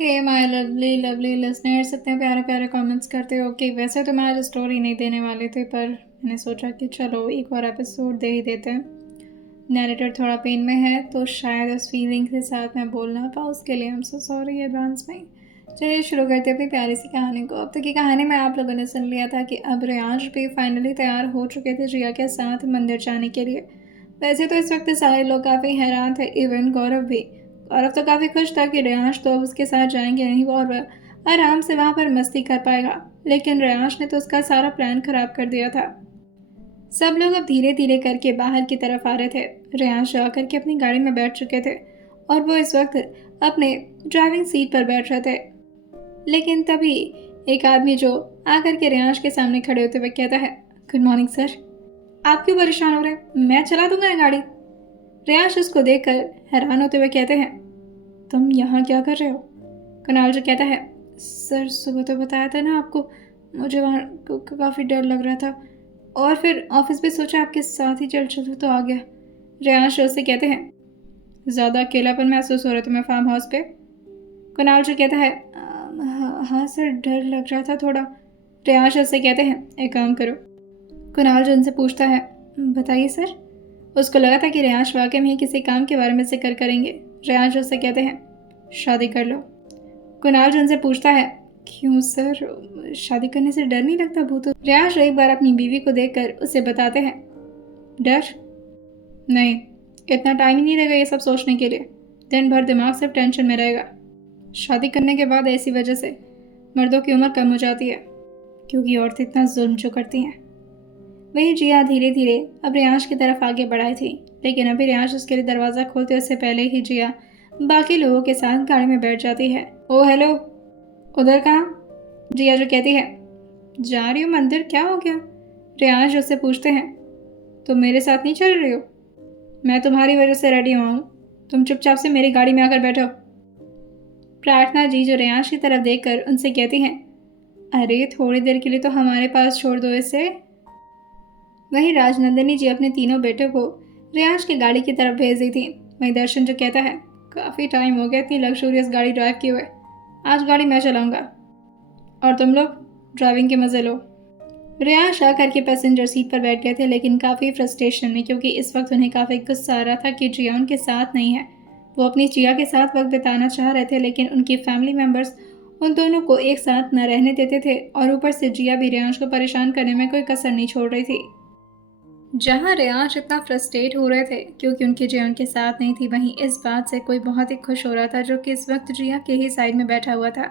Hey my lovely lovely listeners, इतने प्यारे प्यारे कमेंट्स करते हो कि वैसे तो मैं आज स्टोरी नहीं देने वाले थे, पर मैंने सोचा कि चलो एक और एपिसोड दे ही देते हैं। नैरेटर थोड़ा पेन में है तो शायद उस फीलिंग के साथ मैं बोल ना पाऊँ, उसके लिए I am so sorry advance में। चलिए शुरू करते अपनी प्यारी सी कहानी को। अब तक की कहानी में आप लोगों ने सुन लिया था कि अब रियांश भी फाइनली तैयार हो चुके थे जिया के साथ मंदिर जाने के लिए। वैसे तो इस वक्त सारे लोग काफ़ी हैरान थे, इवन गौरव भी। गौरव तो काफ़ी खुश था कि रेयांश तो अब उसके साथ जाएंगे नहीं, वो और वह आराम से वहाँ पर मस्ती कर पाएगा। लेकिन रेयांश ने तो उसका सारा प्लान खराब कर दिया था। सब लोग अब धीरे धीरे करके बाहर की तरफ आ रहे थे। रेयांश जा करके अपनी गाड़ी में बैठ चुके थे और वो इस वक्त अपने ड्राइविंग सीट पर बैठ रहे थे। लेकिन तभी एक आदमी जो आकर के रेयांश के सामने खड़े होते हुए कहता है, गुड मॉर्निंग सर। आप क्यों परेशान हो रहे हैं? मैं चला दूंगा ये गाड़ी। रेयांश उसको देखकर हैरान होते हुए कहते हैं, तुम यहाँ क्या कर रहे हो? कुणाल जो कहता है, सर सुबह तो बताया था ना आपको, मुझे वहाँ काफ़ी डर लग रहा था और फिर ऑफिस भी सोचा आपके साथ ही चल चलो तो आ गया। रेयांश उससे कहते हैं, ज़्यादा अकेलापन महसूस हो रहा तुम्हें फार्म हाउस पे? कुणाल जो कहता है, हाँ सर, डर लग रहा था थोड़ा। रेयांश उससे कहते हैं, एक काम करो। कुणाल जो उनसे पूछता है, बताइए सर। उसको लगा था कि रेयांश वाकई में ही किसी काम के बारे में जिक्र करेंगे। रेयांश उससे कहते हैं, शादी कर लो। कुणाल जो उनसे पूछता है, क्यों सर, शादी करने से डर नहीं लगता भूतों? रेयांश एक बार अपनी बीवी को देखकर उसे बताते हैं, डर नहीं, इतना टाइम ही नहीं रहेगा ये सब सोचने के लिए। दिन भर दिमाग सिर्फ टेंशन में रहेगा। शादी करने के बाद ऐसी वजह से मर्दों की उम्र कम हो जाती है, क्योंकि औरतें इतना जुल्म जो करती हैं। वही जिया धीरे धीरे अब रेयांश की तरफ आगे बढ़ाई थी, लेकिन अभी रेयांश उसके लिए दरवाज़ा खोलते उससे पहले ही जिया बाकी लोगों के साथ गाड़ी में बैठ जाती है। ओ हेलो, उधर कहाँ? जिया जो कहती है, जा रही हूँ मंदिर, क्या हो गया? रेयांश उससे पूछते हैं, तुम मेरे साथ नहीं चल रही हो? मैं तुम्हारी वजह से रेडी हुआ हूँ, तुम चुपचाप से मेरी गाड़ी में आकर बैठो। प्रार्थना जी जो रेयांश की तरफ देखकर उनसे कहती हैं, अरे थोड़ी देर के लिए तो हमारे पास छोड़ दो इसे। वहीं राजनंदिनी जी अपने तीनों बेटों को रेयांश की गाड़ी की तरफ भेज दी थी। वहीं दर्शन जो कहता है, काफ़ी टाइम हो गया इतनी लग्जूरियस गाड़ी ड्राइव किए हुए, आज गाड़ी मैं चलाऊंगा और तुम लोग ड्राइविंग के मज़े लो। रेयांश आकर के पैसेंजर सीट पर बैठ गए थे, लेकिन काफ़ी फ्रस्ट्रेशन में, क्योंकि इस वक्त उन्हें काफ़ी गुस्सा आ रहा था कि जिया उनके साथ नहीं है। वो अपनी जिया के साथ वक्त बिताना चाह रहे थे, लेकिन उनकी फैमिली मेम्बर्स उन दोनों को एक साथ न रहने देते थे और ऊपर से जिया भी रेयांश को परेशान करने में कोई कसर नहीं छोड़ रही थी। जहाँ रेयांश इतना फ्रस्ट्रेट हो रहे थे क्योंकि उनकी जिया उनके साथ नहीं थी, वहीं इस बात से कोई बहुत ही खुश हो रहा था जो कि इस वक्त जिया के ही साइड में बैठा हुआ था।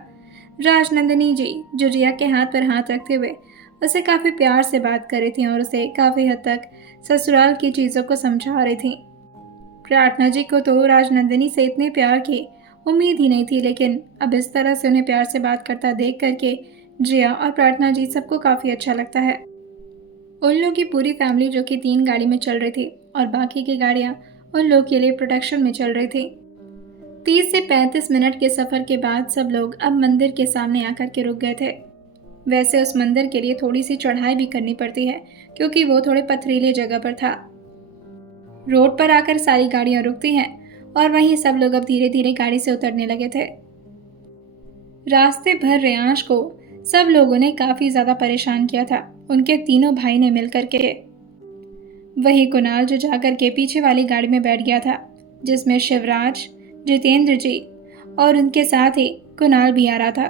राजनंदिनी जी जो जिया के हाथ पर हाथ रखते हुए उसे काफ़ी प्यार से बात कर रही थी और उसे काफ़ी हद तक ससुराल की चीज़ों को समझा रही थी। प्रार्थना जी को तो राजनंदिनी से इतने प्यार की उम्मीद ही नहीं थी, लेकिन अब इस तरह से उन्हें प्यार से बात करता देख करके जिया और प्रार्थना जी सबको काफ़ी अच्छा लगता है। उन लोग की पूरी फैमिली जो कि 3 गाड़ी में चल रही थी और बाकी की गाड़ियां उन लोग के लिए प्रोटेक्शन में चल रही थी। 30 से 35 मिनट के सफ़र के बाद सब लोग अब मंदिर के सामने आकर के रुक गए थे। वैसे उस मंदिर के लिए थोड़ी सी चढ़ाई भी करनी पड़ती है, क्योंकि वो थोड़े पथरीले जगह पर था। रोड पर आकर सारी गाड़ियां रुकती हैं और वहीं सब लोग अब धीरे धीरे गाड़ी से उतरने लगे थे। रास्ते भर रेयांश को सब लोगों ने काफ़ी ज़्यादा परेशान किया था, उनके तीनों भाई ने मिलकर के। वही कुणाल जो जाकर के पीछे वाली गाड़ी में बैठ गया था, जिसमें शिवराज, जितेंद्र जी और उनके साथ ही कुणाल भी आ रहा था।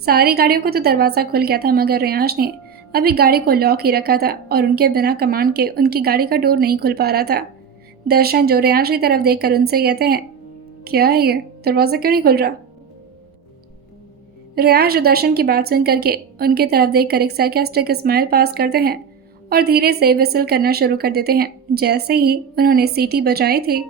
सारी गाड़ियों को तो दरवाज़ा खुल गया था, मगर रेयांश ने अभी गाड़ी को लॉक ही रखा था और उनके बिना कमांड के उनकी गाड़ी का डोर नहीं खुल पा रहा था। दर्शन जो रेयांश की तरफ देखकर उनसे कहते हैं, क्या है ये, दरवाज़ा क्यों नहीं खुल रहा? रेयांश दर्शन की बात सुन करके उनकी तरफ देखकर एक सार्कास्टिक स्माइल पास करते हैं और धीरे से विसल करना शुरू कर देते हैं। जैसे ही उन्होंने सीटी बजाई थी,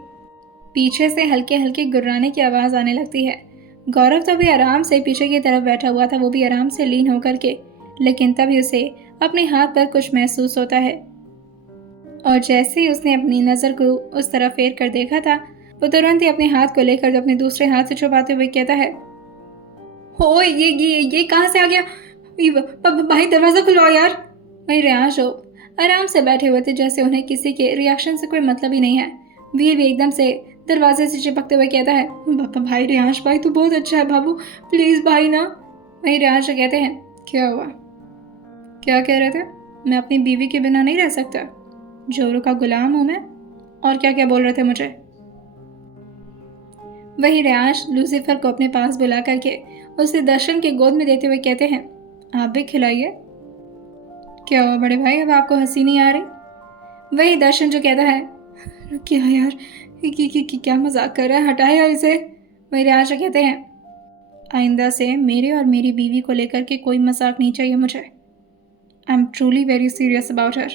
पीछे से हल्के हल्के गुर्राने की आवाज़ आने लगती है। गौरव तो भी आराम से पीछे की तरफ बैठा हुआ था, वो भी आराम से लीन होकर के, लेकिन तभी उसे अपने हाथ पर कुछ महसूस होता है और जैसे ही उसने अपनी नज़र को उस तरफ फेर कर देखा था, वो तुरंत ही अपने हाथ को लेकर अपने दूसरे हाथ से छुपाते हुए कहता है, हो ये कहाँ से आ गया? भाई दरवाज़ा खुलवाओ यार। वही रेयांश हो आराम से बैठे हुए थे, जैसे उन्हें किसी के रिएक्शन से कोई मतलब ही नहीं है। वीर भी एकदम से दरवाजे से चिपकते हुए कहता है, भाई रियांश भाई तू बहुत अच्छा है बाबू, प्लीज भाई ना। वही रियांश कहते हैं, क्या हुआ, क्या कह रहे थे? मैं अपनी बीवी के बिना नहीं रह सकता, जोरू का गुलाम हूं मैं, और क्या क्या बोल रहे थे मुझे? वही रियांश लूसीफर को अपने पास बुला करके उसे दर्शन की गोद में देते हुए कहते हैं, आप भी खिलाइए। क्या हुआ बड़े भाई, अब आपको हंसी नहीं आ रही? वही दर्शन जो कहता है, क्या यार, क्या मजाक कर रहा है, हटाए यार इसे। वही रियांश कहते हैं, आइंदा से मेरे और मेरी बीवी को लेकर के कोई मजाक नहीं चाहिए मुझे। I am truly very serious about her,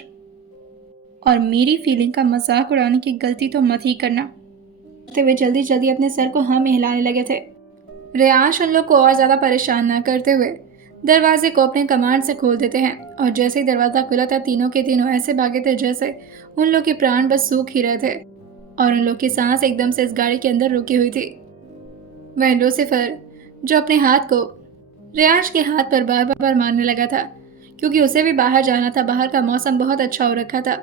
और मेरी फीलिंग का मजाक उड़ाने की गलती तो मत ही करना। वे जल्दी जल्दी अपने सर को हाँ में हिलाने लगे थे। रियांश उन लोग को और ज़्यादा परेशान ना करते हुए दरवाजे को अपने कमांड से खोल देते हैं, और जैसे ही दरवाज़ा खुला था तीनों के तीनों ऐसे भागे थे जैसे उन लोग के प्राण बस सूख ही रहे थे, और उन लोग की सांस एकदम से इस गाड़ी के अंदर रुकी हुई थी। वह लूसीफर जो अपने हाथ को रियांश के हाथ पर बार बार मारने लगा था, क्योंकि उसे भी बाहर जाना था। बाहर का मौसम बहुत अच्छा हो रखा था,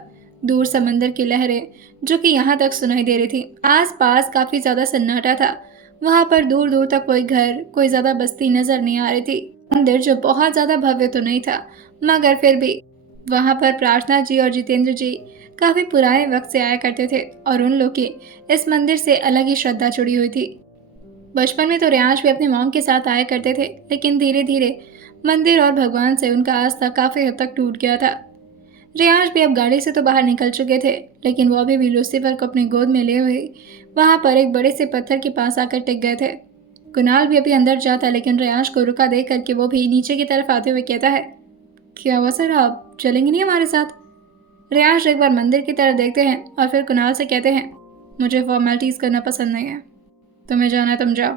दूर समंदर की लहरें जो कि यहाँ तक सुनाई दे रही थी। आसपास काफ़ी ज़्यादा सन्नाटा था, वहाँ पर दूर दूर तक कोई घर, कोई ज़्यादा बस्ती नजर नहीं आ रही थी। मंदिर जो बहुत ज़्यादा भव्य तो नहीं था, मगर फिर भी वहाँ पर प्रार्थना जी और जितेंद्र जी काफ़ी पुराने वक्त से आया करते थे, और उन लोग की इस मंदिर से अलग ही श्रद्धा जुड़ी हुई थी। बचपन में तो रियांश भी अपने मॉम के साथ आया करते थे, लेकिन धीरे धीरे मंदिर और भगवान से उनका आस्था काफ़ी हद तक टूट गया था। रियांश भी अब गाड़ी से तो बाहर निकल चुके थे, लेकिन वो अभी भी लूसीफर को अपनी गोद में लिए हुए वहाँ पर एक बड़े से पत्थर के पास आकर टिक गए थे। कुणाल भी अभी अंदर जाता, लेकिन रियांश को रुका देख करके वो भी नीचे की तरफ आते हुए कहता है, क्या हुआ सर, आप चलेंगे नहीं हमारे साथ? रियांश एक बार मंदिर की तरफ देखते हैं और फिर कुणाल से कहते हैं, मुझे फॉर्मेलिटीज़ करना पसंद नहीं है, तुम्हें जाना है तुम जाओ।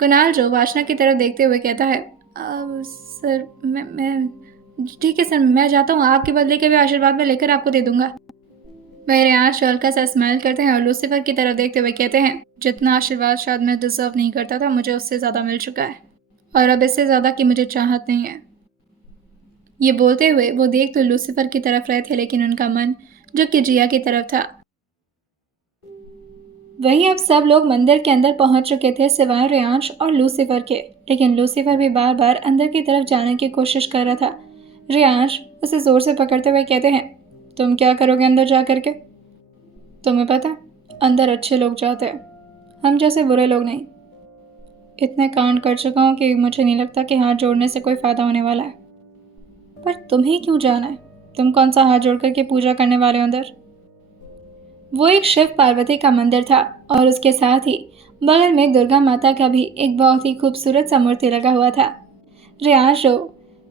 कुणाल जो वासना की तरफ देखते हुए कहता है, सर मैं ठीक है सर, मैं जाता हूँ, आपके बदले के भी आशीर्वाद में लेकर आपको दे दूंगा। वह रियांश हल्का सा स्माइल करते हैं और लूसीफर की तरफ देखते हुए कहते हैं, जितना आशीर्वाद शायद मैं डिजर्व नहीं करता था, मुझे उससे ज़्यादा मिल चुका है, और अब इससे ज़्यादा कि मुझे चाहत नहीं है। ये बोलते हुए वो देख तो लूसीफर की तरफ रहे थे, लेकिन उनका मन जो कि जिया की तरफ था। वहीं अब सब लोग मंदिर के अंदर पहुंच चुके थे सिवाय रियांश और लूसीफर के, लेकिन लूसीफर भी बार बार अंदर की तरफ जाने की कोशिश कर रहा था। रियांश उसे जोर से पकड़ते हुए कहते हैं, तुम क्या करोगे अंदर जा करके? तुम्हें पता है, अंदर अच्छे लोग जाते हैं, हम जैसे बुरे लोग नहीं। इतने कांड कर चुका हूँ कि मुझे नहीं लगता कि हाथ जोड़ने से कोई फायदा होने वाला है। पर तुम्हें क्यों जाना है? तुम कौन सा हाथ जोड़ करके पूजा करने वाले हो अंदर? वो एक शिव पार्वती का मंदिर था, और उसके साथ ही बगल में दुर्गा माता का भी एक बहुत ही खूबसूरत सा मूर्ति लगा हुआ था। रियांश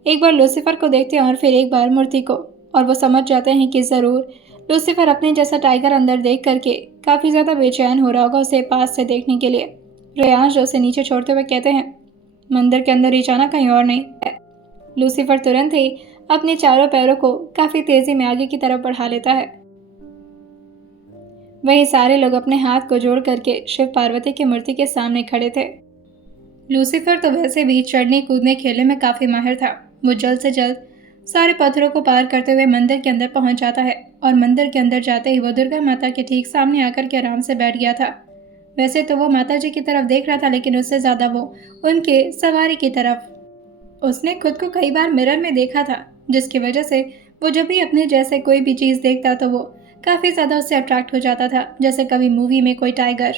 एक बार लूसीफर को देखते हैं और फिर एक बार मूर्ति को, और वो समझ जाते हैं कि ज़रूर लूसीफर अपने जैसा टाइगर अंदर देख करके काफ़ी ज़्यादा बेचैन हो रहा होगा उसे पास से देखने के लिए। रियांश उसे नीचे छोड़ते हुए कहते हैं, मंदिर के अंदर ही जाना, कहीं और नहीं। लूसीफर तुरंत ही अपने चारों पैरों को काफ़ी तेज़ी में आगे की तरफ बढ़ा लेता है। वही सारे लोग अपने हाथ को जोड़ करके शिव पार्वती की मूर्ति के सामने खड़े थे। लूसीफर तो वैसे भी चढ़ने कूदने खेलने में काफ़ी माहिर था। वो जल्द से जल्द सारे पत्थरों को पार करते हुए मंदिर के अंदर पहुंच जाता है, और मंदिर के अंदर जाते ही वो दुर्गा माता के ठीक सामने आकर के आराम से बैठ गया था। वैसे तो वो माता जी की तरफ देख रहा था, लेकिन उससे ज़्यादा वो उनके सवारी की तरफ। उसने खुद को कई बार मिरर में देखा था, जिसकी वजह से वो जब भी अपने जैसे कोई भी चीज़ देखता तो वो काफ़ी ज़्यादा उससे अट्रैक्ट हो जाता था, जैसे कभी मूवी में कोई टाइगर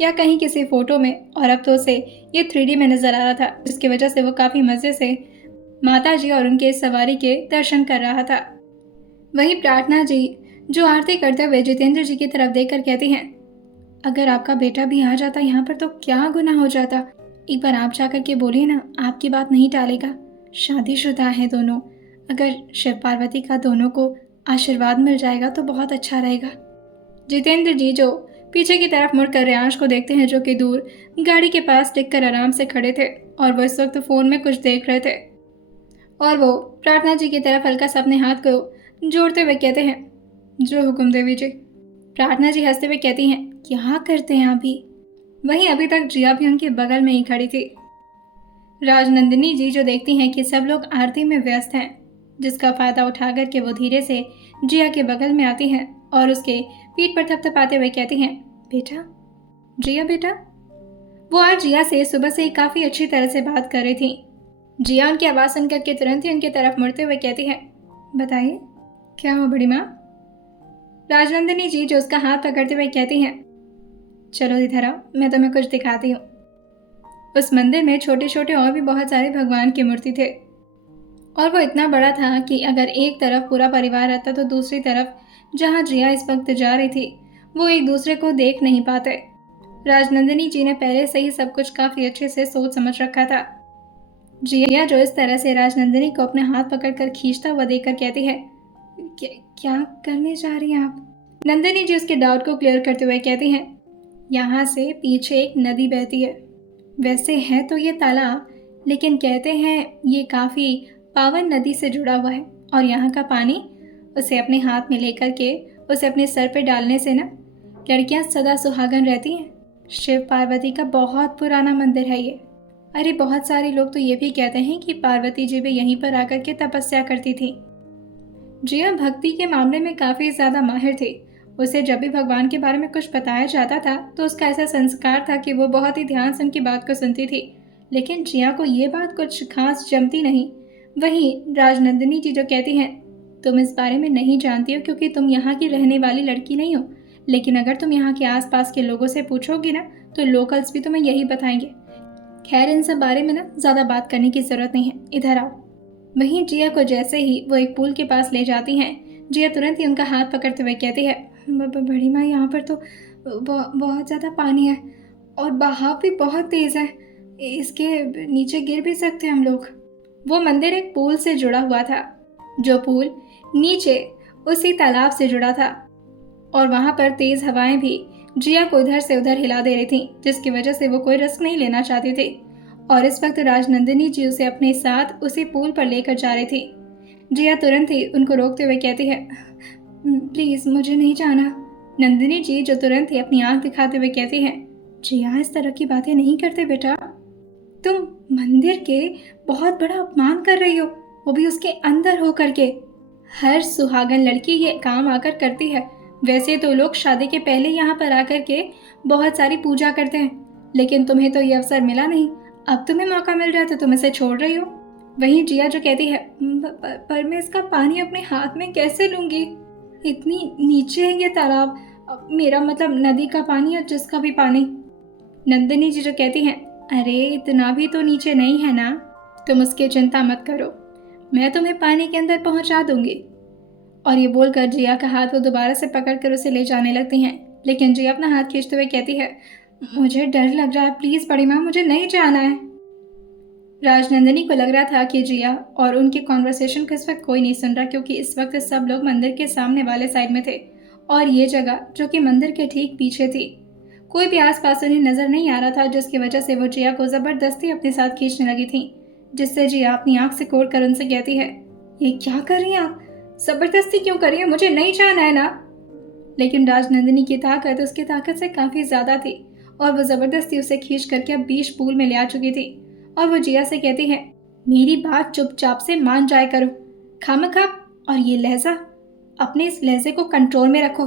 या कहीं किसी फोटो में, और अब तो उसे ये 3D में नज़र आ रहा था, जिसकी वजह से वो काफ़ी मज़े से माता जी और उनके सवारी के दर्शन कर रहा था। वहीं प्रार्थना जी जो आरती करते हुए जितेंद्र जी की तरफ देखकर कहती हैं, अगर आपका बेटा भी आ जाता यहाँ पर तो क्या गुनाह हो जाता, एक बार आप जाकर के बोलिए ना, आपकी बात नहीं टालेगा, शादीशुदा है दोनों, अगर शिव पार्वती का दोनों को आशीर्वाद मिल जाएगा तो बहुत अच्छा रहेगा। जितेंद्र जी जो पीछे की तरफ मुड़कर रियांश को देखते हैं, जो कि दूर गाड़ी के पास टिककर आराम से खड़े थे, और वो इस वक्त फ़ोन में कुछ देख रहे थे, और वो प्रार्थना जी की तरफ हल्का सा अपने हाथ को जोड़ते हुए कहते हैं, जो हुक्म देवी जी। प्रार्थना जी हंसते हुए कहती हैं, क्या करते हैं अभी? वहीं अभी तक जिया भी उनके बगल में ही खड़ी थी। राजनंदिनी जी जो देखती हैं कि सब लोग आरती में व्यस्त हैं, जिसका फ़ायदा उठा करके वो धीरे से जिया के बगल में आती हैं और उसके पीठ पर थपथपाते हुए कहती हैं, बेटा, जिया बेटा। वो आज जिया से सुबह से ही काफ़ी अच्छी तरह से बात कर रही थी। जिया उनकी आवाज़ सुनकर के तुरंत ही उनकी तरफ मुड़ते हुए कहती है, बताइए क्या हो बड़ी माँ। राजनंदिनी जी जो उसका हाथ पकड़ते हुए कहती हैं, चलो इधर आओ, मैं तुम्हें कुछ दिखाती हूँ। उस मंदिर में छोटे छोटे और भी बहुत सारे भगवान की मूर्ति थे और वो इतना बड़ा था कि अगर एक तरफ पूरा परिवार रहता तो दूसरी तरफ जहाँ जिया इस वक्त जा रही थी वो एक दूसरे को देख नहीं पाते। राजनंदिनी जी ने पहले से ही सब कुछ काफ़ी अच्छे से सोच समझ रखा था। जिया जो इस तरह से राजनंदिनी को अपने हाथ पकड़कर खींचता हुआ देखकर कहती है, क्या करने जा रही हैं आप। नंदिनी जी उसके डाउट को क्लियर करते हुए कहती हैं, यहाँ से पीछे एक नदी बहती है। वैसे है तो ये तालाब, लेकिन कहते हैं ये काफ़ी पावन नदी से जुड़ा हुआ है और यहाँ का पानी उसे अपने हाथ में लेकर के उसे अपने सर पे डालने से ना लड़कियाँ सदा सुहागन रहती हैं। शिव पार्वती का बहुत पुराना मंदिर है ये। अरे बहुत सारे लोग तो ये भी कहते हैं कि पार्वती जी भी यहीं पर आकर के तपस्या करती थी। जिया भक्ति के मामले में काफ़ी ज़्यादा माहिर थी। उसे जब भी भगवान के बारे में कुछ बताया जाता था तो उसका ऐसा संस्कार था कि वो बहुत ही ध्यान से उनकी बात को सुनती थी। लेकिन जिया को ये बात कुछ खास जमती नहीं। वहीं राजनंदिनी जी जो कहती हैं, तुम इस बारे में नहीं जानती हो क्योंकि तुम यहाँ की रहने वाली लड़की नहीं हो, लेकिन अगर तुम यहाँ के आसपास के लोगों से पूछोगी ना तो लोकल्स भी तुम्हें यही बताएंगे। खैर इन सब बारे में ना ज़्यादा बात करने की ज़रूरत नहीं है, इधर आओ। वहीं जिया को जैसे ही वो एक पुल के पास ले जाती हैं, जिया तुरंत ही उनका हाथ पकड़ते हुए कहती है, बड़ी माँ यहाँ पर तो बहुत ज़्यादा पानी है और बहाव भी बहुत तेज़ है, इसके नीचे गिर भी सकते हैं हम लोग। वो मंदिर एक पुल से जुड़ा हुआ था, जो पुल नीचे उसी तालाब से जुड़ा था और वहाँ पर तेज़ हवाएं भी जिया को इधर से उधर हिला दे रही थी, जिसकी वजह से वो कोई रिस्क नहीं लेना चाहती थी। और इस वक्त राजनंदिनी जी उसे अपने साथ उसी पुल पर लेकर जा रही थी। जिया तुरंत ही उनको रोकते हुए कहती है, प्लीज़ मुझे नहीं जाना। नंदिनी जी जो तुरंत ही अपनी आंख दिखाते हुए कहती है, जिया इस तरह की बातें नहीं करते बेटा, तुम मंदिर के बहुत बड़ा अपमान कर रही हो, वो भी उसके अंदर होकर के। हर सुहागन लड़की ये काम आकर करती है। वैसे तो लोग शादी के पहले यहाँ पर आकर के बहुत सारी पूजा करते हैं, लेकिन तुम्हें तो ये अवसर मिला नहीं, अब तुम्हें मौका मिल रहा है तो तुम इसे छोड़ रही हो। वहीं जिया जो कहती है, पर मैं इसका पानी अपने हाथ में कैसे लूँगी, इतनी नीचे है ये तालाब, मेरा मतलब नदी का पानी या जिसका भी पानी। नंदिनी जी जो कहती हैं, अरे इतना भी तो नीचे नहीं है ना, तुम उसकी चिंता मत करो, मैं तुम्हें पानी के अंदर पहुंचा दूंगी। और ये बोलकर जिया का हाथ वो दोबारा से पकड़कर उसे ले जाने लगती हैं, लेकिन जिया अपना हाथ खींचते हुए कहती है, मुझे डर लग रहा है, प्लीज़ बड़ी माँ मुझे नहीं जाना है। राजनंदिनी को लग रहा था कि जिया और उनकी कॉन्वर्सेशन को इस वक्त कोई नहीं सुन रहा, क्योंकि इस वक्त सब लोग मंदिर के सामने वाले साइड में थे और ये जगह जो कि मंदिर के ठीक पीछे थी, कोई भी आसपास उन्हें नजर नहीं आ रहा था, जिसकी वजह से वो जिया को ज़बरदस्ती अपने साथ खींचने लगी थी, जिससे जिया अपनी आंख से कोड़ कर उनसे कहती है, ये क्या कर रही हैं आप, ज़बरदस्ती क्यों कर रही है, मुझे नहीं जाना है ना। लेकिन राजनंदिनी की ताकत उसकी ताकत से काफ़ी ज़्यादा थी और वो ज़बरदस्ती उसे खींच करके अब बीच पूल में ले आ चुकी थी और वो जिया से कहती है, मेरी बात चुपचाप से मान जाया करो, खामखा, और ये लहजा, अपने इस लहजे को कंट्रोल में रखो।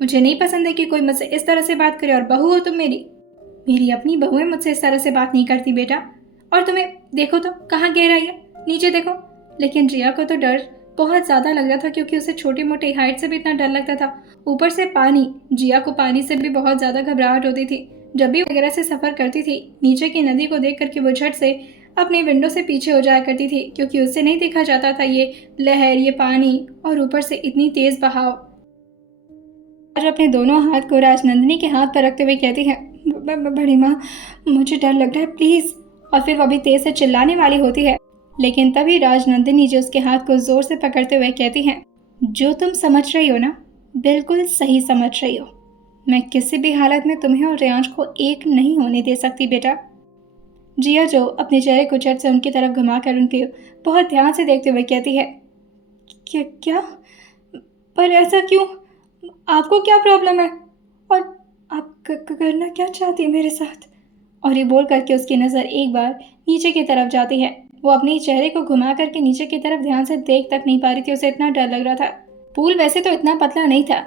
मुझे नहीं पसंद है कि कोई मुझसे इस तरह से बात करे, और बहू हो तुम मेरी अपनी बहू है, मुझसे इस तरह से बात नहीं करती बेटा। और तुम्हें देखो तो कहाँ गहराई है, नीचे देखो। लेकिन जिया को तो डर बहुत ज़्यादा लग रहा था, क्योंकि उसे छोटी मोटी हाइट से भी इतना डर लगता था, ऊपर से पानी। जिया को पानी से भी बहुत ज़्यादा घबराहट होती थी। जब भी वगैरह से सफ़र करती थी, नीचे की नदी को देख करके वो झट से अपने विंडो से पीछे हो जाया करती थी, क्योंकि उससे नहीं देखा जाता था ये लहर, ये पानी, और ऊपर से इतनी तेज़ बहाव। और अपने दोनों हाथ को राजनंदिनी के हाथ पर रखते हुए कहती है, बड़ी माँ मुझे डर लग रहा है, प्लीज़। और फिर वो भी तेज़ से चिल्लाने वाली होती है, लेकिन तभी राजनंदिनी जी उसके हाथ को ज़ोर से पकड़ते हुए कहती हैं, जो तुम समझ रही हो ना, बिल्कुल सही समझ रही हो। मैं किसी भी हालत में तुम्हें और रेयांश को एक नहीं होने दे सकती बेटा। जिया जो अपने चेहरे को झट से उनकी तरफ घुमाकर उनके बहुत ध्यान से देखते हुए कहती है, क्या, पर ऐसा क्यों, आपको क्या प्रॉब्लम है, और आप करना क्या चाहती है मेरे साथ। और ये बोल करके उसकी नज़र एक बार नीचे की तरफ जाती है। वो अपने चेहरे को घुमा करके नीचे की तरफ ध्यान से देख तक नहीं पा रही थी, उसे इतना डर लग रहा था। पूल वैसे तो इतना पतला नहीं था,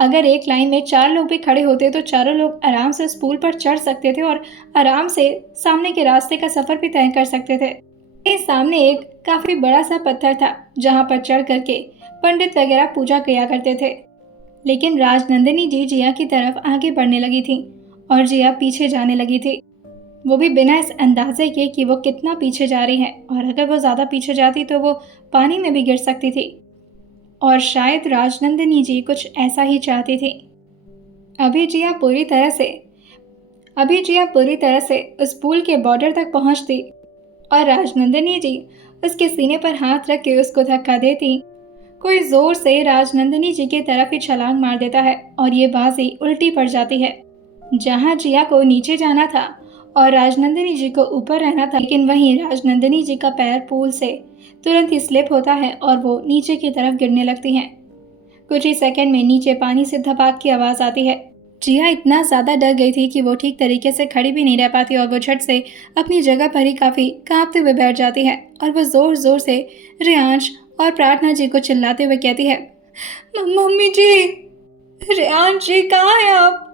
अगर एक लाइन में 4 लोग भी खड़े होते तो चारों लोग आराम से उस पुल पर चढ़ सकते थे और आराम से सामने के रास्ते का सफर भी तय कर सकते थे। इस सामने एक काफी बड़ा सा पत्थर था जहां पर चढ़ करके पंडित वगैरह पूजा किया करते थे। लेकिन राजनंदिनी जी जिया की तरफ आगे बढ़ने लगी थी और जिया पीछे जाने लगी थी, वो भी बिना इस अंदाजे के कि वो कितना पीछे जा रही है, और अगर वो ज्यादा पीछे जाती तो वो पानी में भी गिर सकती थी। और शायद राजनंदिनी जी कुछ ऐसा ही चाहती थी। अभी जिया पूरी तरह से उस पुल के बॉर्डर तक पहुंचती और राजनंदिनी जी उसके सीने पर हाथ रख के उसको धक्का देती। कोई जोर से राजनंदिनी जी की तरफ ही छलांग मार देता है और ये बाजी उल्टी पड़ जाती है। जहां जिया को नीचे जाना था और राजनंदिनी जी को ऊपर रहना था, लेकिन वहीं राजनंदिनी जी का पैर पूल से तुरंत ही स्लिप होता है और वो नीचे की तरफ गिरने लगती हैं। कुछ ही सेकंड में नीचे पानी से धपाक की आवाज आती है। जिया इतना ज्यादा डर गई थी कि वो ठीक तरीके से खड़ी भी नहीं रह पाती और वो झट से अपनी जगह पर ही काफी कांपते हुए बैठ जाती है और वो जोर जोर से रेयांश और प्रार्थना जी को चिल्लाते हुए कहती है, मम्मी जी, रेयांश जी कहाँ है आप?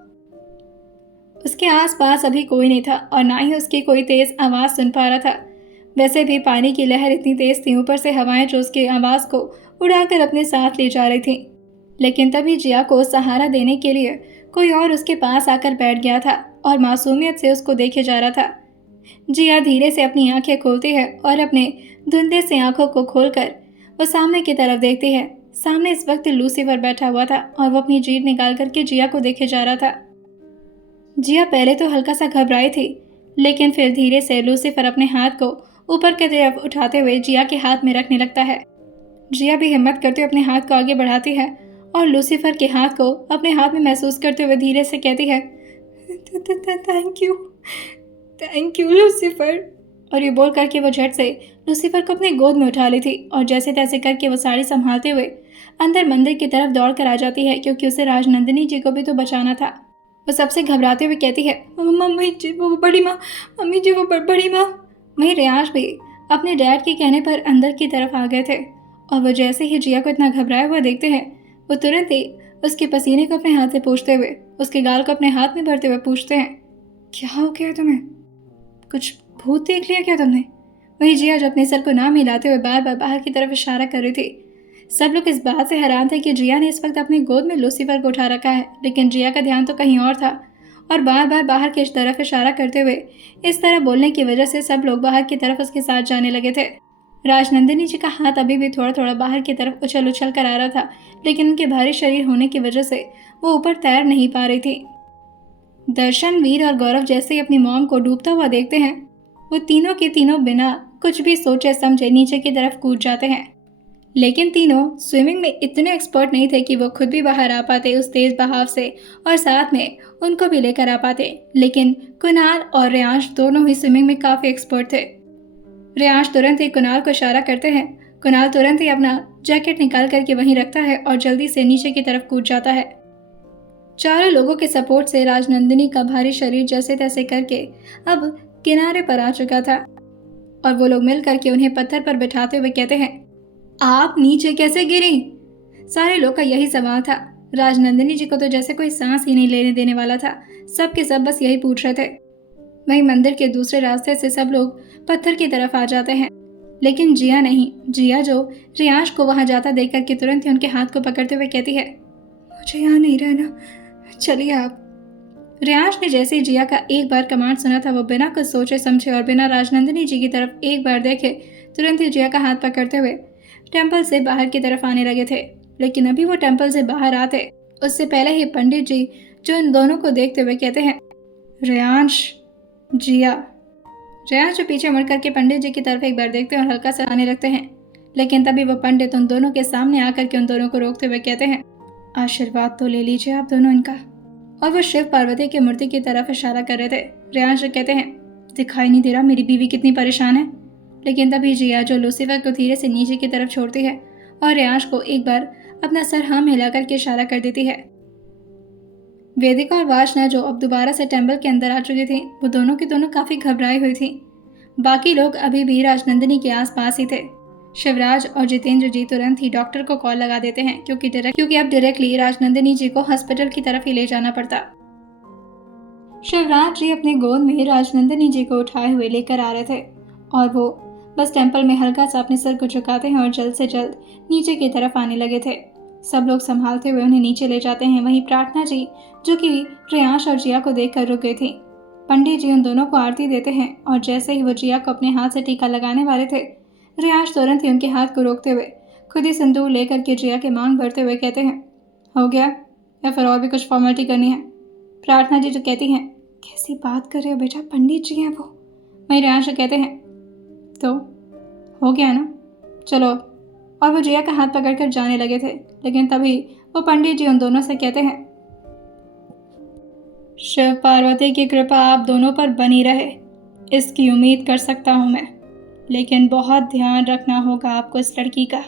उसके आसपास अभी कोई नहीं था और ना ही उसकी कोई तेज आवाज सुन पा रहा था। वैसे भी पानी की लहर इतनी तेज थी, ऊपर से हवाएं जो उसकी आवाज को उड़ाकर अपने साथ ले जा रही थी। लेकिन तभी जिया को सहारा देने के लिए कोई और उसके पास आकर बैठ गया था और मासूमियत से उसको देखे जा रहा था। जिया धीरे से अपनी आंखें खोलती है और अपने धुंधले से आंखों को खोलकर वो सामने की तरफ देखती है। सामने इस वक्त लूसीफर बैठा हुआ था और वो अपनी जीभ निकाल करके जिया को देखे जा रहा था। जिया पहले तो हल्का सा घबराई थी, लेकिन फिर धीरे से लूसीफर अपने हाथ को ऊपर की तरफ उठाते हुए जिया के हाथ में रखने लगता है। जिया भी हिम्मत करते हुए अपने हाथ को आगे बढ़ाती है और लूसीफर के हाथ को अपने हाथ में महसूस करते हुए धीरे से कहती है, थैंक यू लूसीफर। और ये बोल करके वो झट से लूसीफर को अपनी गोद में उठा ली थी और जैसे तैसे करके वो साड़ी संभालते हुए अंदर मंदिर की तरफ दौड़ कर आ जाती है, क्योंकि उसे राजनंदिनी जी को भी तो बचाना था। वो सबसे घबराते हुए कहती है, मम्मी जी वो बड़ी माँ, मम्मी जी वो बड़ी माँ। वहीं रेयांश भी अपने डैड के कहने पर अंदर की तरफ आ गए थे और वो जैसे ही जिया को इतना घबराया हुआ देखते हैं, वो तुरंत ही उसके पसीने को अपने हाथ से पोंछते हुए उसके गाल को अपने हाथ में भरते हुए पूछते हैं, क्या हो गया तुम्हें? कुछ भूत देख लिया क्या तुमने? वहीं जिया जो अपने सर को ना मिलाते हुए बार बार बाहर की तरफ इशारा कर रही थी। सब लोग इस बात से हैरान थे कि जिया ने इस वक्त अपनी गोद में लूसीफर को उठा रखा है, लेकिन जिया का ध्यान तो कहीं और था और बार बार बाहर की तरफ इशारा करते हुए इस तरह बोलने की वजह से सब लोग बाहर की तरफ उसके साथ जाने लगे थे। राजनंदिनी जी का हाथ अभी भी थोड़ा थोड़ा बाहर की तरफ उछल उछल कर आ रहा था, लेकिन उनके भारी शरीर होने की वजह से वो ऊपर तैर नहीं पा रही थी। दर्शन, वीर और गौरव जैसे ही अपनी मॉम को डूबता हुआ देखते हैं, वो तीनों के तीनों बिना कुछ भी सोचे समझे नीचे की तरफ कूद जाते हैं। लेकिन तीनों स्विमिंग में इतने एक्सपर्ट नहीं थे कि वो खुद भी बाहर आ पाते उस तेज बहाव से और साथ में उनको भी लेकर आ पाते। लेकिन कुणाल और रेयांश दोनों ही स्विमिंग में काफी एक्सपर्ट थे। रेयांश तुरंत ही कुणाल को इशारा करते हैं। कुणाल तुरंत ही अपना जैकेट निकाल करके वहीं रखता है और जल्दी से नीचे की तरफ कूद जाता है। चारों लोगों के सपोर्ट से राजनंदिनी का भारी शरीर जैसे तैसे करके अब किनारे पर आ चुका था और वो लोग मिल करके उन्हें पत्थर पर बिठाते हुए कहते हैं, आप नीचे कैसे गिरी? सारे लोग का यही सवाल था। राजनंदिनी जी को तो जैसे कोई सांस ही नहीं लेने देने वाला था। सब के सब बस यही पूछ रहे थे। वहीं मंदिर के दूसरे रास्ते से सब लोग पत्थर की तरफ आ जाते हैं, लेकिन जिया नहीं। जिया जो रेयांश को वहां जाता देख करके तुरंत ही उनके हाथ को पकड़ते हुए कहती है, मुझे यहाँ नहीं रहना, चलिए आप। रेयांश ने जैसे ही जिया का एक बार कमांड सुना था, वो बिना कुछ सोचे समझे और बिना राजनंदिनी जी की तरफ एक बार देखे तुरंत ही जिया का हाथ पकड़ते हुए टेंपल से बाहर की तरफ आने लगे थे। लेकिन अभी वो टेंपल से बाहर आते उससे पहले ही पंडित जी जो इन दोनों को देखते हुए कहते हैं, रेयांश, जिया। रेयांश जो पीछे मुड़ करके पंडित जी की तरफ एक बार देखते हैं और हल्का सा आने लगते हैं, लेकिन तभी वो पंडित उन दोनों के सामने आकर के उन दोनों को रोकते हुए कहते हैं, आशीर्वाद तो ले लीजिए आप दोनों इनका। और वो शिव पार्वती की मूर्ति की तरफ इशारा कर रहे थे। रेयांश कहते हैं, दिखाई नहीं दे रहा मेरी बीवी कितनी परेशान है। लेकिन तभी जिया जो लूसीफर को धीरे से नीचे की तरफ छोड़ती है और रेयांश को एक बार अपना सर हम हिला करके इशारा कर देती है। वेदिका और वासना जो अब दोबारा से टेंपल के अंदर आ चुकी थी, वो दोनों की दोनों काफी घबराई हुई थी। बाकी लोग अभी भी राजनंदिनी के आसपास ही थे। शिवराज और जितेंद्र जी तुरंत ही डॉक्टर को कॉल लगा देते हैं क्योंकि अब डायरेक्टली राजनंदिनी जी को हॉस्पिटल की तरफ ही ले जाना पड़ता। शिवराज जी अपने गोद में राजनंदिनी जी को उठाए हुए लेकर आ रहे थे और वो बस टेम्पल में हल्का सा अपने सर को झुकाते हैं और जल्द से जल्द नीचे की तरफ आने लगे थे। सब लोग संभालते हुए उन्हें नीचे ले जाते हैं। वहीं प्रार्थना जी, जो कि रेयांश और जिया को देखकर रुक गई थी, पंडित जी उन दोनों को आरती देते हैं और जैसे ही वो जिया को अपने हाथ से टीका लगाने वाले थे, रेयांश तुरंत ही उनके हाथ को रोकते हुए खुद ही सिंदूर लेकर के जिया के मांग भरते हुए कहते हैं, हो गया या फिर और भी कुछ फॉर्मेलिटी करनी है? प्रार्थना जी जो कहती हैं, कैसी बात कर रहे हो बेटा, पंडित जी हैं वो। वहीं रेयांश कहते हैं, तो हो गया ना, चलो। और वो जिया का हाथ पकड़कर जाने लगे थे, लेकिन तभी वो पंडित जी उन दोनों से कहते हैं, शिव पार्वती की कृपा आप दोनों पर बनी रहे, इसकी उम्मीद कर सकता हूं मैं, लेकिन बहुत ध्यान रखना होगा आपको इस लड़की का।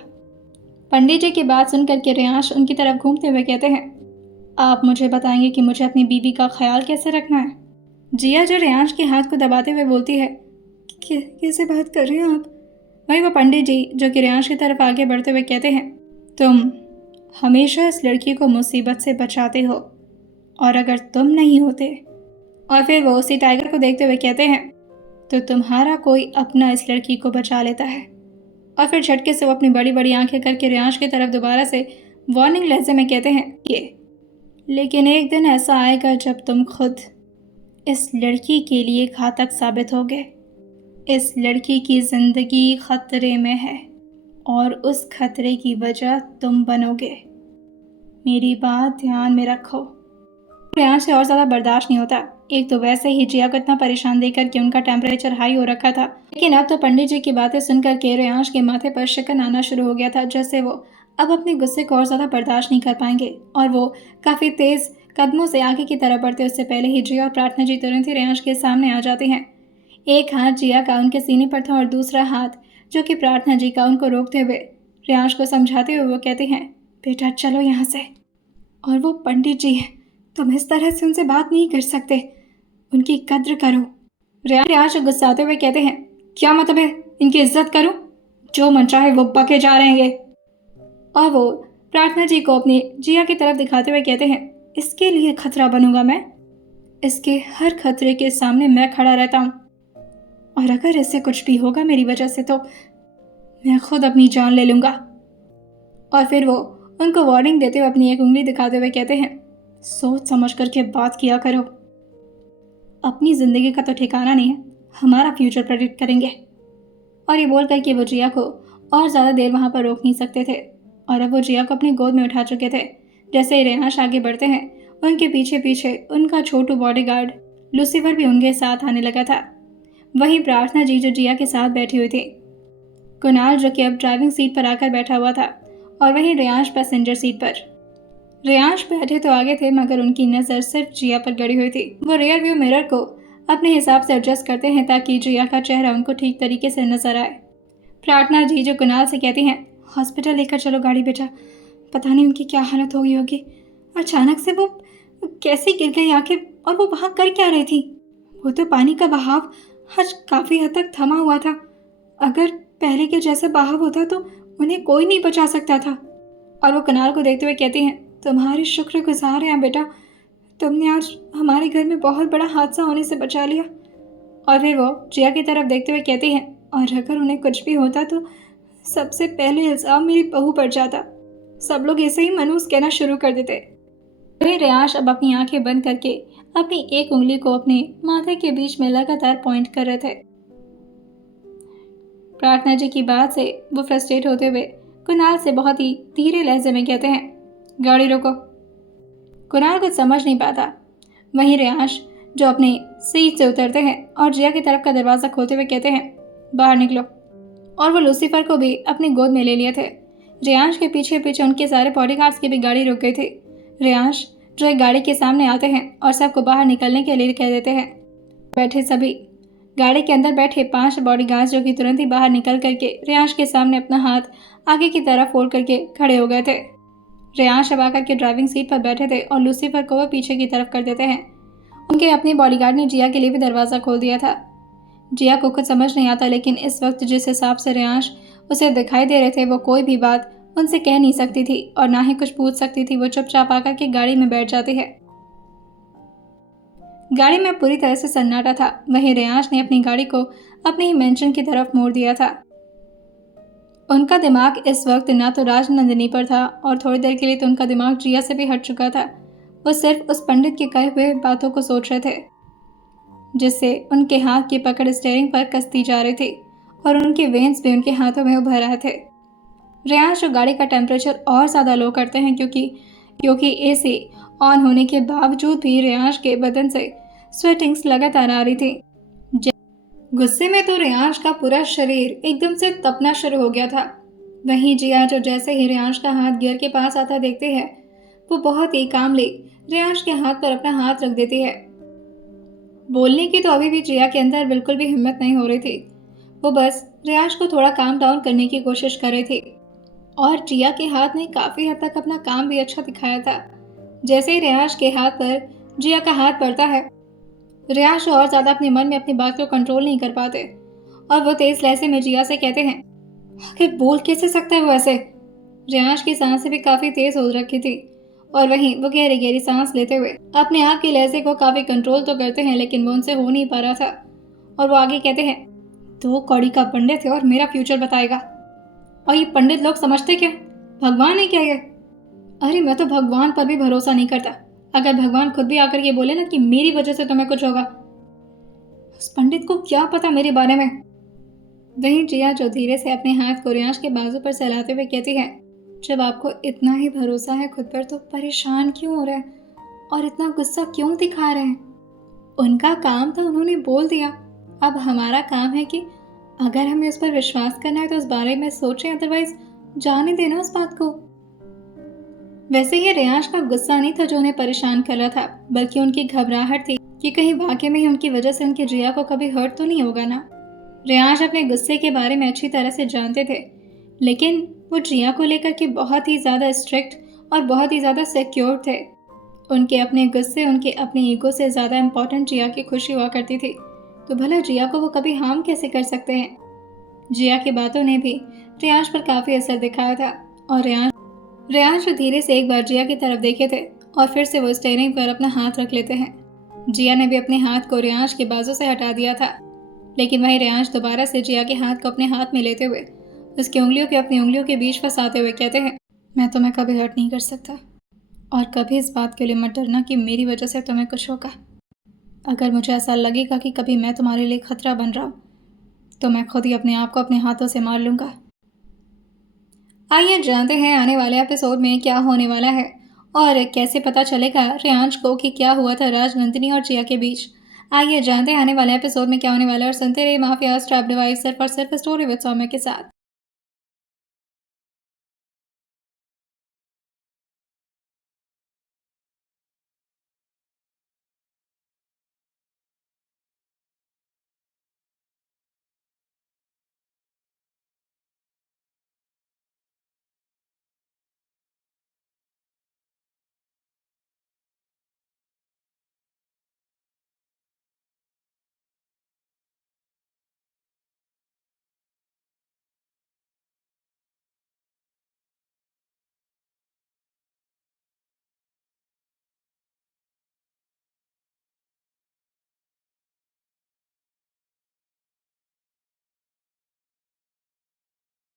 पंडित जी की बात सुनकर के रेयांश उनकी तरफ घूमते हुए कहते हैं, आप मुझे बताएंगे कि मुझे अपनी बीवी का ख्याल कैसे रखना है? जिया जो रेयांश के हाथ को दबाते हुए बोलती है, कैसे बात कर रहे हैं आप? वहीं वो पंडित जी जो कि रेयांश की तरफ आगे बढ़ते हुए कहते हैं, तुम हमेशा इस लड़की को मुसीबत से बचाते हो, और अगर तुम नहीं होते। और फिर वो उसी टाइगर को देखते हुए कहते हैं, तो तुम्हारा कोई अपना इस लड़की को बचा लेता है। और फिर झटके से वो अपनी बड़ी बड़ी आंखें करके रेयांश की तरफ दोबारा से वार्निंग लहजे में कहते हैं, ये लेकिन एक दिन ऐसा आएगा जब तुम खुद इस लड़की के लिए घातक साबित होगे। इस लड़की की जिंदगी खतरे में है और उस खतरे की वजह तुम बनोगे। मेरी बात ध्यान में रखो। रेयांश से और ज़्यादा बर्दाश्त नहीं होता। एक तो वैसे ही जिया को इतना परेशान देकर के उनका टेम्परेचर हाई हो रखा था, लेकिन अब तो पंडित जी की बातें सुनकर के रेयांश के माथे पर शिकन आना शुरू हो गया था, जैसे वो अब अपने गुस्से को और ज़्यादा बर्दाश्त नहीं कर पाएंगे और वो काफ़ी तेज़ कदमों से आगे की तरफ बढ़ते उससे पहले ही जिया और प्रार्थना जी तुरंत ही रेयांश के सामने आ जाते हैं। एक हाथ जिया का उनके सीने पर था और दूसरा हाथ जो कि प्रार्थना जी का उनको रोकते हुए रेयांश को समझाते हुए वो कहते हैं, बेटा चलो यहाँ से। और वो पंडित जी हैं, तुम इस तरह से उनसे बात नहीं कर सकते, उनकी कद्र करो। रेयांश गुस्साते हुए कहते हैं, क्या मतलब है इनकी इज्जत करूं? जो मन चाहे वो बके जा रहे हैं ये। और वो प्रार्थना जी को अपनी जिया की तरफ दिखाते हुए कहते हैं, इसके लिए खतरा बनूंगा मैं? इसके हर खतरे के सामने मैं खड़ा रहता हूँ, और अगर इससे कुछ भी होगा मेरी वजह से तो मैं खुद अपनी जान ले लूँगा। और फिर वो उनको वार्निंग देते हुए अपनी एक उंगली दिखाते हुए कहते हैं, सोच समझ करके बात किया करो, अपनी ज़िंदगी का तो ठिकाना नहीं है, हमारा फ्यूचर प्रेडिक्ट करेंगे। और ये बोल कर कि वो जिया को और ज़्यादा देर वहाँ पर रोक नहीं सकते थे और अब वो जिया को अपनी गोद में उठा चुके थे। जैसे ही रेयांश आगे बढ़ते हैं, उनके पीछे पीछे उनका छोटू बॉडीगार्ड लूसीफर भी उनके साथ आने लगा था। वहीं प्रार्थना जी जो जिया के साथ बैठी हुई थी, कुणाल जो कि अब ड्राइविंग सीट पर आकर बैठा हुआ था, और वहीं रेयांश पैसेंजर सीट पर। रेयांश बैठे तो आगे थे मगर उनकी नज़र सिर्फ जिया पर गड़ी हुई थी। वो रियर व्यू मिरर को अपने हिसाब से एडजस्ट करते हैं ताकि जिया का चेहरा उनको ठीक तरीके से नजर आए। प्रार्थना जी जो कुणाल से कहती हैं, हॉस्पिटल लेकर चलो गाड़ी बेटा, पता नहीं उनकी क्या हालत हो गई होगी, अचानक से वो कैसे गिर गई आखिर, और वो वहाँ कर क्या रही थी? वो तो पानी का बहाव आज काफ़ी हद तक थमा हुआ था, अगर पहले के जैसा बहाव होता तो उन्हें कोई नहीं बचा सकता था। और वो कुणाल को देखते हुए कहती हैं, तुम्हारे शुक्रगुजार हैं बेटा, तुमने आज हमारे घर में बहुत बड़ा हादसा होने से बचा लिया। और फिर वो जिया की तरफ देखते हुए कहती हैं, और अगर उन्हें कुछ भी होता तो सबसे पहले इल्ज़ाम मेरी बहू पर जाता, सब लोग ऐसे ही मनूस कहना शुरू कर देते। वहीं रेयांश अब अपनी आंखें बंद करके अपनी एक उंगली को अपने माथे के बीच में लगातार पॉइंट कर रहे थे। प्रार्थना जी की बात से वो फ्रस्ट्रेट होते हुए कुणाल से बहुत ही धीरे लहजे में कहते हैं, गाड़ी रोको। कुणाल कुछ समझ नहीं पाता। वहीं रेयांश जो अपने सीट से उतरते हैं और जिया की तरफ का दरवाज़ा खोलते हुए कहते हैं, बाहर निकलो। और वो लूसीफर को भी अपनी गोद में ले लिए थे। रेयांश के पीछे पीछे उनके सारे बॉडीगार्ड्स की भी गाड़ी रुक गई थी। रेयांश जो एक गाड़ी के सामने आते हैं और सबको बाहर निकलने के लिए कह देते हैं। बैठे सभी गाड़ी के अंदर बैठे 5 बॉडीगार्ड्स जो कि तुरंत ही बाहर निकल करके रेयांश के सामने अपना हाथ आगे की तरफ फोल्ड करके खड़े हो गए थे। रेयांश अब आकर के ड्राइविंग सीट पर बैठे थे और लूसीफर को वह पीछे की तरफ कर देते हैं। उनके अपने बॉडीगार्ड ने जिया के लिए भी दरवाज़ा खोल दिया था। जिया को कुछ समझ नहीं आता, लेकिन इस वक्त जिस हिसाब से रेयांश उसे दिखाई दे रहे थे, वो कोई भी बात उनसे कह नहीं सकती थी और ना ही कुछ पूछ सकती थी। वो चुपचाप आकर के गाड़ी में बैठ जाती है। गाड़ी में पूरी तरह से सन्नाटा था। वहीं रेयांश ने अपनी गाड़ी को अपने ही मेंशन की तरफ मोड़ दिया था। उनका दिमाग इस वक्त ना तो राजनंदिनी पर था और थोड़ी देर के लिए तो उनका दिमाग जिया से भी हट चुका था। वो सिर्फ उस पंडित के कहे हुए बातों को सोच रहे थे, जिससे उनके हाथ की पकड़ स्टीयरिंग पर कसती जा रही थी और उनके वेन्स भी उनके हाथों में उभर रहे थे। रेयांश गाड़ी का टेम्परेचर और ज़्यादा लो करते हैं क्योंकि एसी ऑन होने के बावजूद भी रेयांश के बदन से स्वेटिंग्स लगातार आ रही थी। गुस्से में तो रेयांश का पूरा शरीर एकदम से तपना शुरू हो गया था। वहीं जिया जो जैसे ही रेयांश का हाथ गियर के पास आता देखते हैं, वो बहुत ही कामली रेयांश के हाथ पर अपना हाथ रख देती है। बोलने की तो अभी भी जिया के अंदर बिल्कुल भी हिम्मत नहीं हो रही थी। वो बस रेयांश को थोड़ा काम डाउन करने की कोशिश कर रही थी और जिया के हाथ ने काफ़ी हद तक अपना काम भी अच्छा दिखाया था। जैसे ही रेयांश के हाथ पर जिया का हाथ पड़ता है, रेयांश और ज़्यादा अपने मन में अपनी बात को कंट्रोल नहीं कर पाते और वो तेज लहजे में जिया से कहते हैं, आखिर बोल कैसे सकता है वो ऐसे। रेयांश की सांसें भी काफ़ी तेज हो रखी थी और वहीं वो गहरी गहरी सांस लेते हुए अपने आप के लहजे को काफ़ी कंट्रोल तो करते हैं, लेकिन वो उनसे हो नहीं पा रहा था। और वो आगे कहते हैं, दो कौड़ी का पंडित है और मेरा फ्यूचर बताएगा। और ये पंडित लोग समझते क्या, भगवान है क्या ये? अरे मैं तो भगवान पर भी भरोसा नहीं करता। अगर भगवान खुद भी आकर ये बोले ना कि मेरी वजह से तुम्हें कुछ होगा, उस पंडित को क्या पता मेरे बारे में। वहीं जिया जो धीरे से अपने हाथ को रेयांश के बाजू पर सहलाते हुए कहती है, जब आपको इतना ही भरोसा है खुद पर तो परेशान क्यों हो रहे हैं और इतना गुस्सा क्यों दिखा रहे हैं? उनका काम था, उन्होंने बोल दिया। अब हमारा काम है कि अगर हमें उस पर विश्वास करना है तो उस बारे में सोचें, अदरवाइज जाने देना उस बात को। वैसे ये रेयांश का गुस्सा नहीं था जो उन्हें परेशान कर रहा था, बल्कि उनकी घबराहट थी कि कहीं वाकई में ही उनकी वजह से उनकी जिया को कभी हर्ट तो नहीं होगा ना। रेयांश अपने गुस्से के बारे में अच्छी तरह से जानते थे, लेकिन वो जिया को लेकर के बहुत ही ज़्यादा स्ट्रिक्ट और बहुत ही ज़्यादा सिक्योर थे। उनके अपने गुस्से, उनके अपने ईगो से ज़्यादा इम्पोर्टेंट जिया की खुशी हुआ करती थी। तो भला जिया को वो कभी हार्म कैसे कर सकते हैं? जिया की बातों ने भी रेयांश पर काफ़ी असर दिखाया था और रेयांश धीरे से एक बार जिया की तरफ देखे थे और फिर से वो स्टीयरिंग पर अपना हाथ रख लेते हैं। जिया ने भी अपने हाथ को रेयांश के बाजू से हटा दिया था, लेकिन वही रेयांश दोबारा से जिया के हाथ को अपने हाथ में लेते हुए उसकी उंगलियों के अपनी उंगलियों के बीच फंसाते हुए कहते हैं, मैं तुम्हें कभी हर्ट नहीं कर सकता और कभी इस बात के लिए मत डरना कि मेरी वजह से तुम्हें कुछ होगा। अगर मुझे ऐसा लगेगा कि कभी मैं तुम्हारे लिए खतरा बन रहा हूँ तो मैं खुद ही अपने आप को अपने हाथों से मार लूँगा। आइए जानते हैं आने वाले एपिसोड में क्या होने वाला है और कैसे पता चलेगा रेयांश को कि क्या हुआ था राजनंदिनी और जिया के बीच। आइए जानते हैं आने वाले एपिसोड में क्या होने वाला है और सुनते रहिए माफिया ट्रैप डिवाइस सिर्फ और सिर्फ स्टोरी विद सौम्य के साथ।